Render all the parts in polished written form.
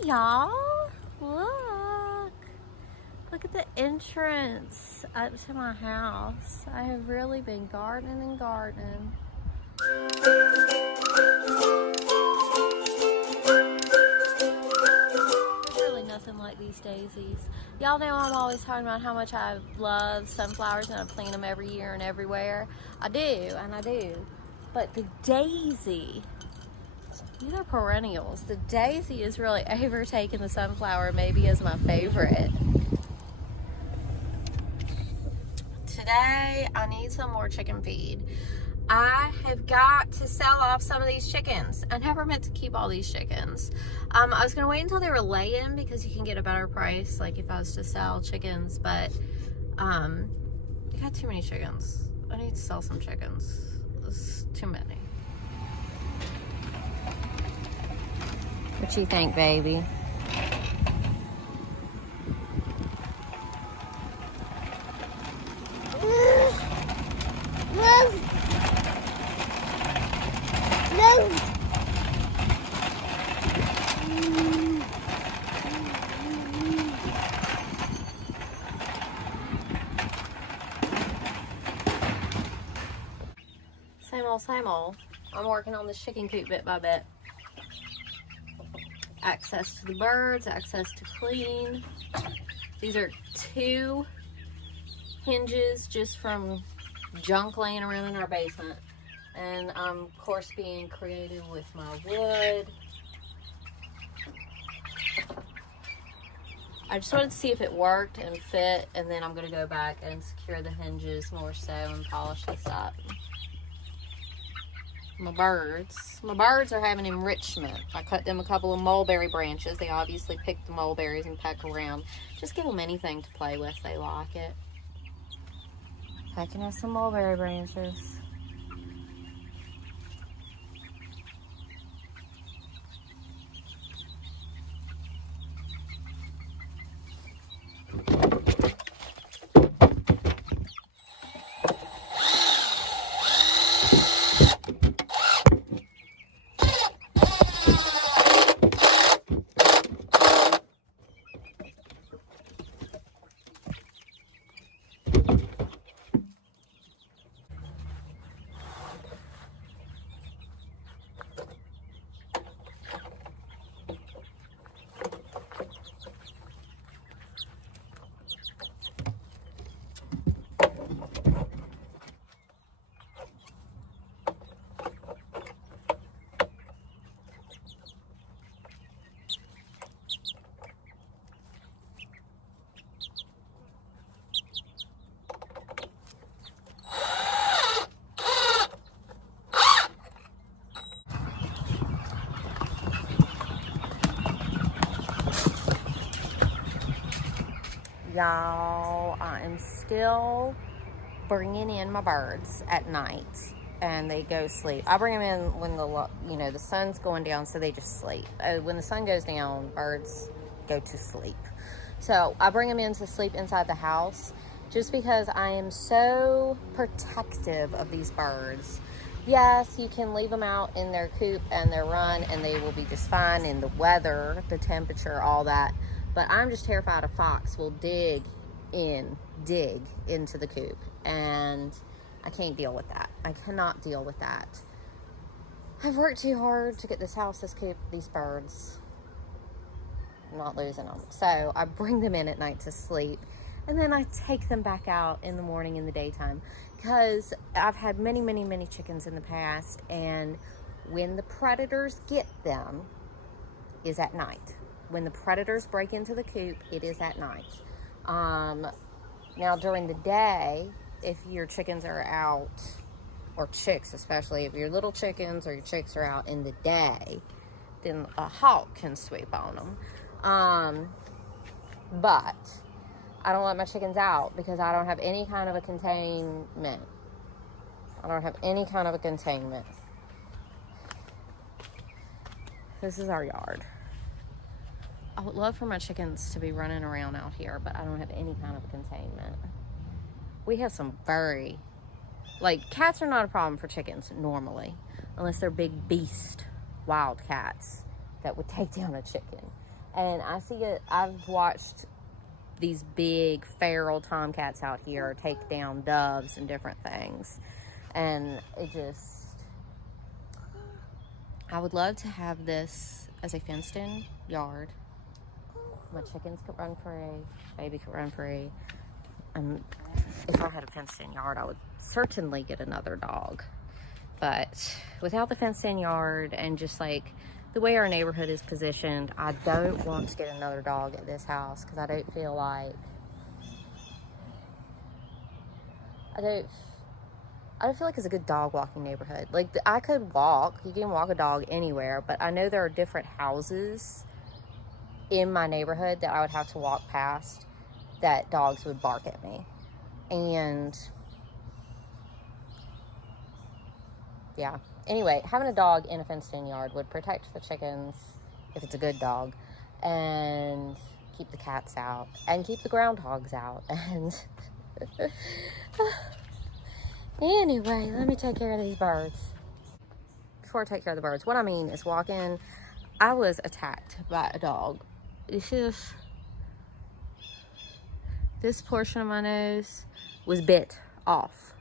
Hey y'all, look at the entrance up to my house. I have really been gardening and gardening. There's really nothing like these daisies. Y'all know I'm always talking about how much I love sunflowers and I plant them every year and everywhere. I do, and I do. But the daisy, these are perennials. The daisy is really overtaking the sunflower maybe as my favorite. Today, I need some more chicken feed. I have got to sell off some of these chickens. I never meant to keep all these chickens. I was going to wait until they were laying because you can get a better price, like if I was to sell chickens, but I got too many chickens. I need to sell some chickens. There's too many. What you think, baby? Same old. I'm working on this chicken coop bit by bit. Access to the birds, access to clean. These are 2 hinges just from junk laying around in our basement. And I'm, of course, being creative with my wood. I just wanted to see if it worked and fit, and then I'm going to go back and secure the hinges more so and polish this up. My birds are having enrichment. I cut them a couple of mulberry branches. They obviously pick the mulberries and peck around. Just give them anything to play with. They like it. Pecking us some mulberry branches. Y'all, I am still bringing in my birds at night, and they go sleep. I bring them in when the sun's going down, so they just sleep. When the sun goes down, birds go to sleep. So I bring them in to sleep inside the house, just because I am so protective of these birds. Yes, you can leave them out in their coop and their run, and they will be just fine in the weather, the temperature, all that. But I'm just terrified a fox will dig into the coop. And I can't deal with that. I cannot deal with that. I've worked too hard to get this house, this coop, these birds. I'm not losing them. So I bring them in at night to sleep. And then I take them back out in the morning in the daytime. Because I've had many, many, many chickens in the past. And when the predators get them is at night. When the predators break into the coop, it is at night. Now, during the day, if your chickens are out, or chicks especially, if your little chickens or your chicks are out in the day, then a hawk can sweep on them. But I don't let my chickens out because I don't have any kind of a containment. I don't have any kind of a containment. This is our yard. I would love for my chickens to be running around out here, but I don't have any kind of containment. We have some cats are not a problem for chickens normally, unless they're big beast wild cats that would take down a chicken. And I see it, I've watched these big feral tomcats out here take down doves and different things. And it just, I would love to have this as a fenced in yard. My chickens could run free, baby could run free. If I had a fenced in yard, I would certainly get another dog. But without the fenced in yard and just like the way our neighborhood is positioned, I don't want to get another dog at this house because I don't feel like, I don't feel like it's a good dog walking neighborhood. Like, I could walk, you can walk a dog anywhere, but I know there are different houses in my neighborhood that I would have to walk past that dogs would bark at me. And yeah, anyway, having a dog in a fenced-in yard would protect the chickens if it's a good dog, and keep the cats out, and keep the groundhogs out. And anyway, let me take care of these birds. Before I take care of the birds, what I mean is walk in. I was attacked by a dog. This portion of my nose was bit off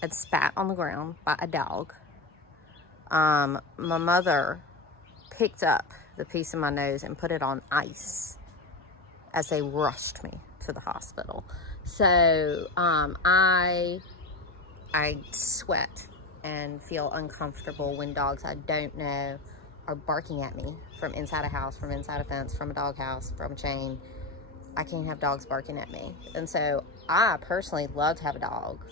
and spat on the ground by a dog. My mother picked up the piece of my nose and put it on ice as they rushed me to the hospital. So I sweat and feel uncomfortable when dogs I don't know are barking at me from inside a house, from inside a fence, from a dog house, from a chain. I can't have dogs barking at me. And so I personally love to have a dog,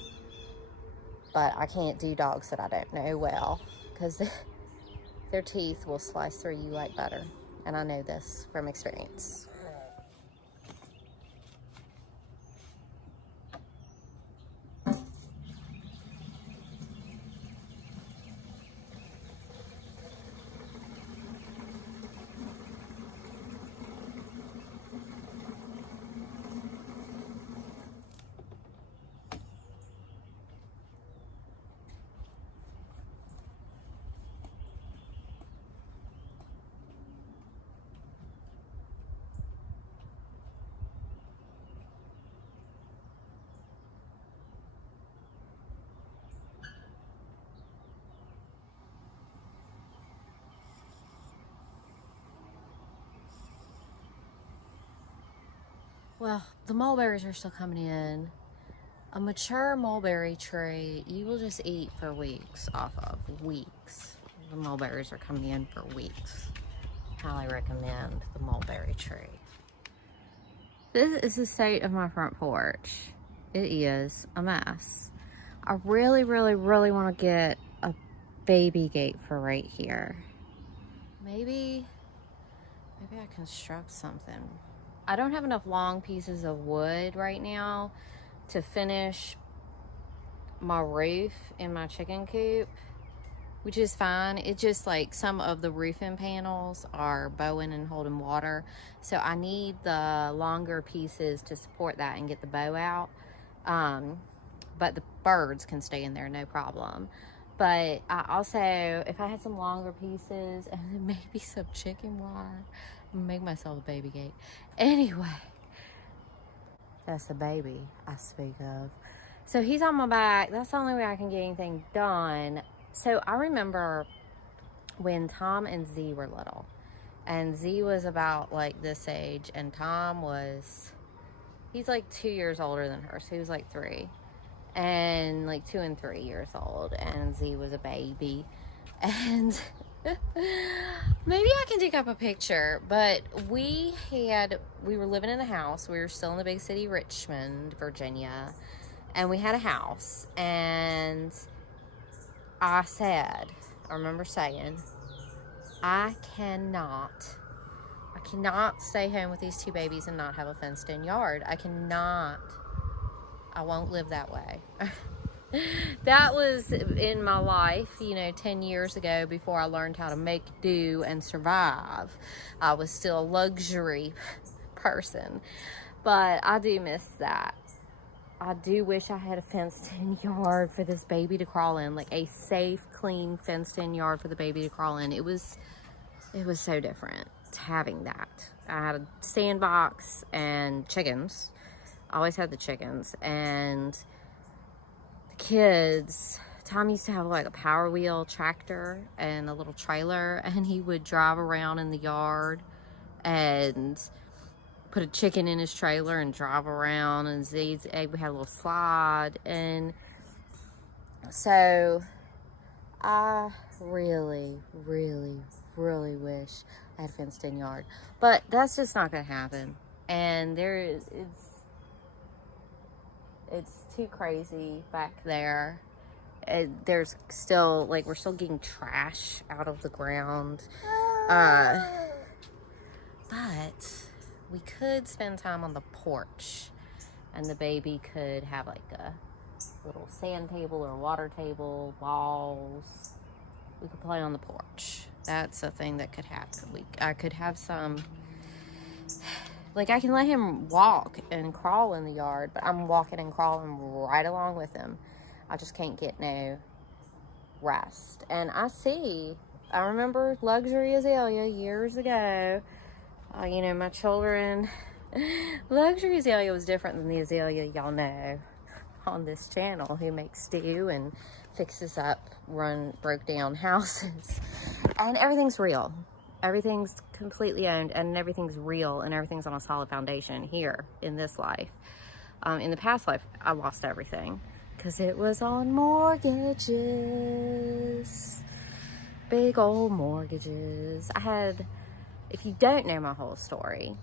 but I can't do dogs that I don't know well, because their teeth will slice through you like butter. And I know this from experience. Well, the mulberries are still coming in. A mature mulberry tree, you will just eat for weeks off of. Weeks. The mulberries are coming in for weeks. Highly recommend the mulberry tree. This is the state of my front porch. It is a mess. I really, really, really want to get a baby gate for right here. Maybe I construct something. I don't have enough long pieces of wood right now to finish my roof in my chicken coop, which is fine. It's just like some of the roofing panels are bowing and holding water. So I need the longer pieces to support that and get the bow out. But the birds can stay in there, no problem. But I also, if I had some longer pieces and then maybe some chicken wire, make myself a baby gate. Anyway, that's the baby I speak of. So he's on my back. That's the only way I can get anything done. So I remember when Tom and Z were little, and Z was about like this age, and Tom was, he's like 2 years older than her, so he was like 3, and like 2 and 3 years old, and Z was a baby. And maybe I can dig up a picture, but we were living in a house. We were still in the big city, Richmond, Virginia, and we had a house, and I remember saying, I cannot stay home with these 2 babies and not have a fenced in yard. I won't live that way. That was in my life, 10 years ago, before I learned how to make do and survive. I was still a luxury person, but I do miss that. I do wish I had a fenced-in yard for this baby to crawl in, like a safe, clean, fenced-in yard for the baby to crawl in. It was so different. having that. I had a sandbox and chickens. I always had the chickens. And the kids, Tom used to have like a Power Wheel tractor and a little trailer, and he would drive around in the yard and put a chicken in his trailer and drive around, and Z's egg, we had a little slide. And so I really, really, really wish I had a fenced in yard, but that's just not gonna happen. And it's too crazy back there. There's still, like, we're still getting trash out of the ground, but we could spend time on the porch, and the baby could have like a little sand table or water table, balls. We could play on the porch. That's a thing that could happen. I could have some, like, I can let him walk and crawl in the yard, but I'm walking and crawling right along with him. I just can't get no rest. And I remember Luxury Azalea years ago. You know, my children, Luxury Azalea was different than the Azalea y'all know on this channel, who makes stew and fixes up broke down houses. And everything's real. Everything's completely owned, and everything's real, and everything's on a solid foundation here in this life. In the past life, I lost everything because it was on mortgages. Big old mortgages. If you don't know my whole story,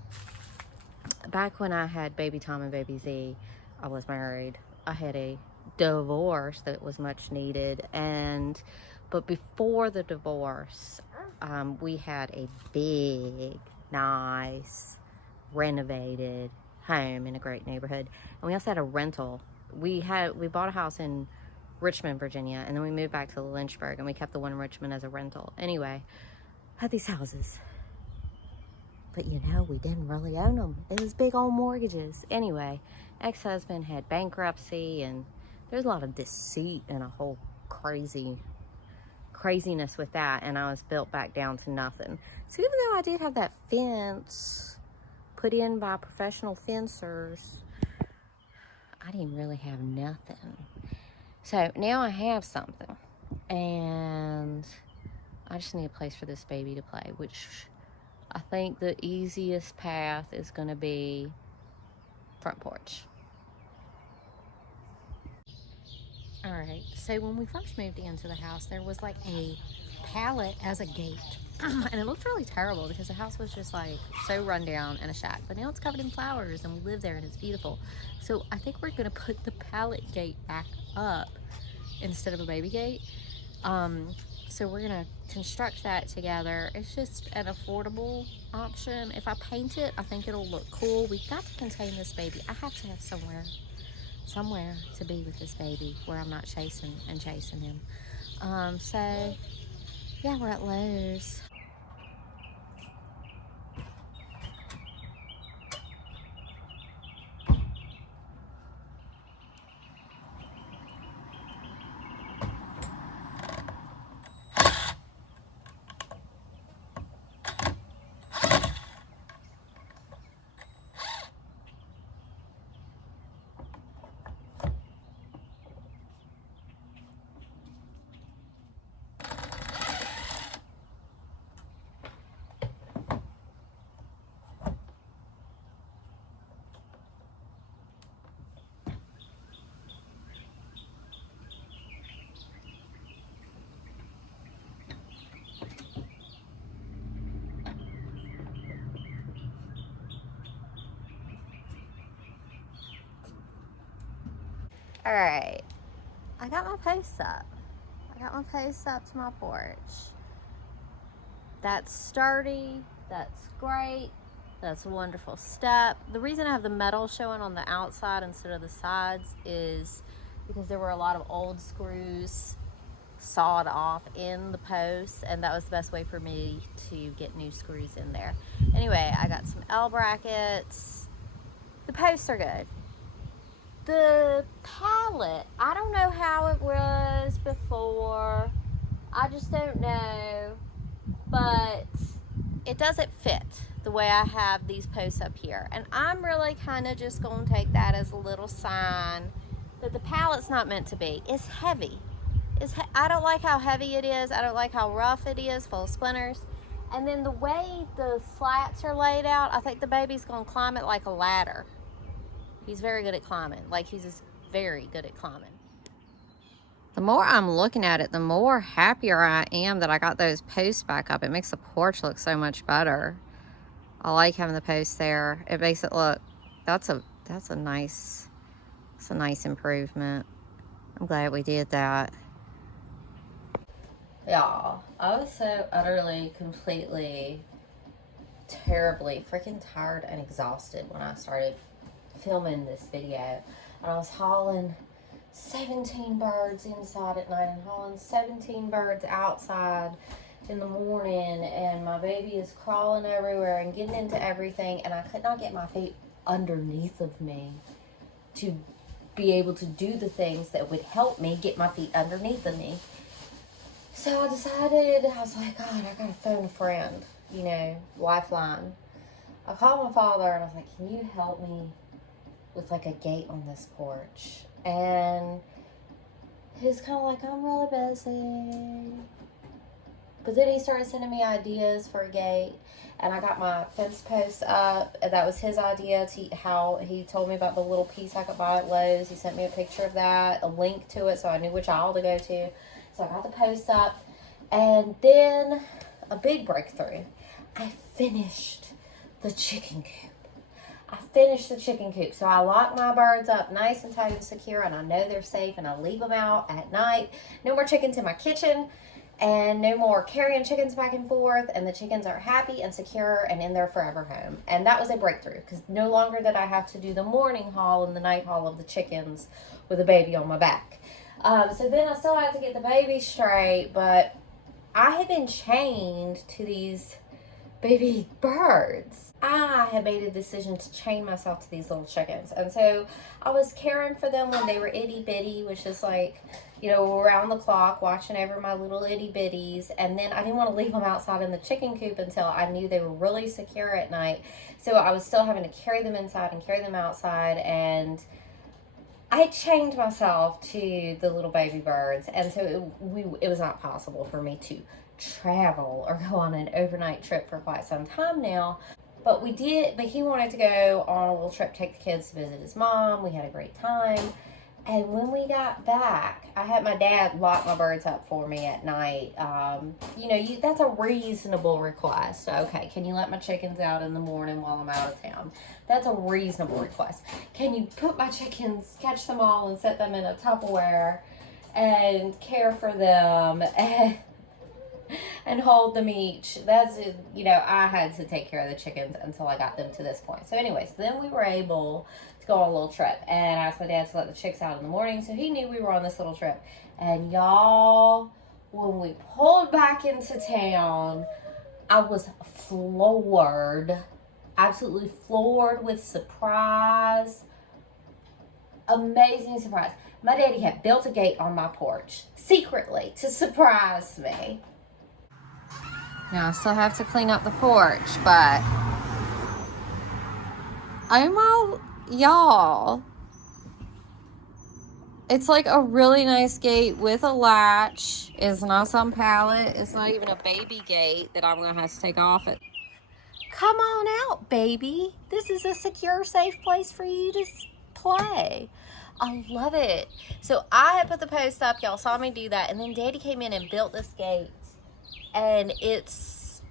back when I had baby Tom and baby Z, I was married. I had a divorce that was much needed, but before the divorce, we had a big, nice, renovated home in a great neighborhood, and we also had a rental. We bought a house in Richmond, Virginia, and then we moved back to Lynchburg, and we kept the one in Richmond as a rental. Anyway, had these houses. But, you know, we didn't really own them. It was big old mortgages. Anyway, ex-husband had bankruptcy, and there's a lot of deceit and a whole craziness with that, and I was built back down to nothing. So even though I did have that fence put in by professional fencers, I didn't really have nothing. So now I have something, and I just need a place for this baby to play, which I think the easiest path is going to be front porch. All right, so when we first moved into the house, there was like a pallet as a gate. And it looked really terrible because the house was just like so run down and a shack. But now it's covered in flowers and we live there and it's beautiful. So I think we're going to put the pallet gate back up instead of a baby gate. So we're gonna construct that together. It's just an affordable option. If I paint it, I think it'll look cool. We've got to contain this baby. I have to have somewhere to be with this baby where I'm not chasing him. So yeah, we're at Lowe's. All right, I got my posts up. To my porch. That's sturdy, that's great, that's a wonderful step. The reason I have the metal showing on the outside instead of the sides is because there were a lot of old screws sawed off in the posts, and that was the best way for me to get new screws in there. Anyway, I got some L brackets. The posts are good. The pallet, I don't know how it was before. I just don't know. But it doesn't fit the way I have these posts up here. And I'm really kind of just going to take that as a little sign that the pallet's not meant to be. It's heavy. I don't like how heavy it is. I don't like how rough it is, full of splinters. And then the way the slats are laid out, I think the baby's going to climb it like a ladder. He's very good at climbing. Like, he's just very good at climbing. The more I'm looking at it, the more happier I am that I got those posts back up. It makes the porch look so much better. I like having the posts there. It makes it look, that's a nice improvement. I'm glad we did that. Y'all, I was so utterly, completely, terribly freaking tired and exhausted when I started filming this video. And I was hauling 17 birds inside at night and hauling 17 birds outside in the morning, and my baby is crawling everywhere and getting into everything, and I could not get my feet underneath of me to be able to do the things that would help me get my feet underneath of me. So I decided, I was like, God, I gotta phone a friend, you know, lifeline. I called my father and I was like, can you help me with like a gate on this porch? And he was kind of like, I'm really busy. But then he started sending me ideas for a gate, and I got my fence post up, and that was his idea, how he told me about the little piece I could buy at Lowe's. He sent me a picture of that, a link to it, so I knew which aisle to go to. So I got the post up, and then a big breakthrough. I finished the chicken coop. So I lock my birds up nice and tight and secure, and I know they're safe, and I leave them out at night. No more chickens in my kitchen, and no more carrying chickens back and forth, and the chickens are happy and secure and in their forever home. And that was a breakthrough, because no longer did I have to do the morning haul and the night haul of the chickens with a baby on my back. So then I still had to get the baby straight, but I had been chained to these baby birds. I had made a decision to chain myself to these little chickens. And so I was caring for them when they were itty bitty, which is like, you know, around the clock, watching over my little itty bitties. And then I didn't want to leave them outside in the chicken coop until I knew they were really secure at night. So I was still having to carry them inside and carry them outside. And I had chained myself to the little baby birds. And so it was not possible for me to travel or go on an overnight trip for quite some time now. But we did, but he wanted to go on a little trip, take the kids to visit his mom. We had a great time. And when we got back, I had my dad lock my birds up for me at night. You know, that's a reasonable request. Okay, can you let my chickens out in the morning while I'm out of town? That's a reasonable request. Can you put my chickens, catch them all and set them in a Tupperware and care for them and hold them each? That's, you know, I had to take care of the chickens until I got them to this point. So anyways, then we were able to go on a little trip, and I asked my dad to let the chicks out in the morning, so he knew we were on this little trip. And y'all, when we pulled back into town, I was floored, absolutely floored with surprise. Amazing surprise. My daddy had built a gate on my porch secretly to surprise me. Now I still have to clean up the porch, but y'all, it's like a really nice gate with a latch. It's not some pallet. It's not even a baby gate that I'm gonna have to take off it. Come on out, baby. This is a secure, safe place for you to play. I love it. So I had put the post up. Y'all saw me do that. And then Daddy came in and built this gate. And it's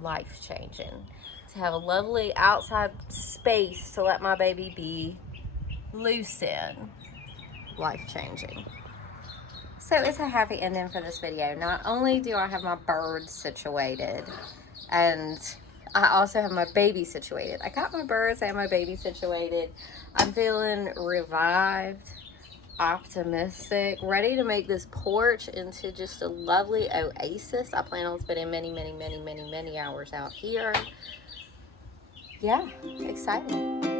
life-changing to have a lovely outside space to let my baby be loose in. Life-changing. So it's a happy ending for this video. Not only do I have my birds situated, and I also have my baby situated. I got my birds and my baby situated. I'm feeling revived, optimistic, ready to make this porch into just a lovely oasis. I plan on spending many hours out here. Yeah, exciting.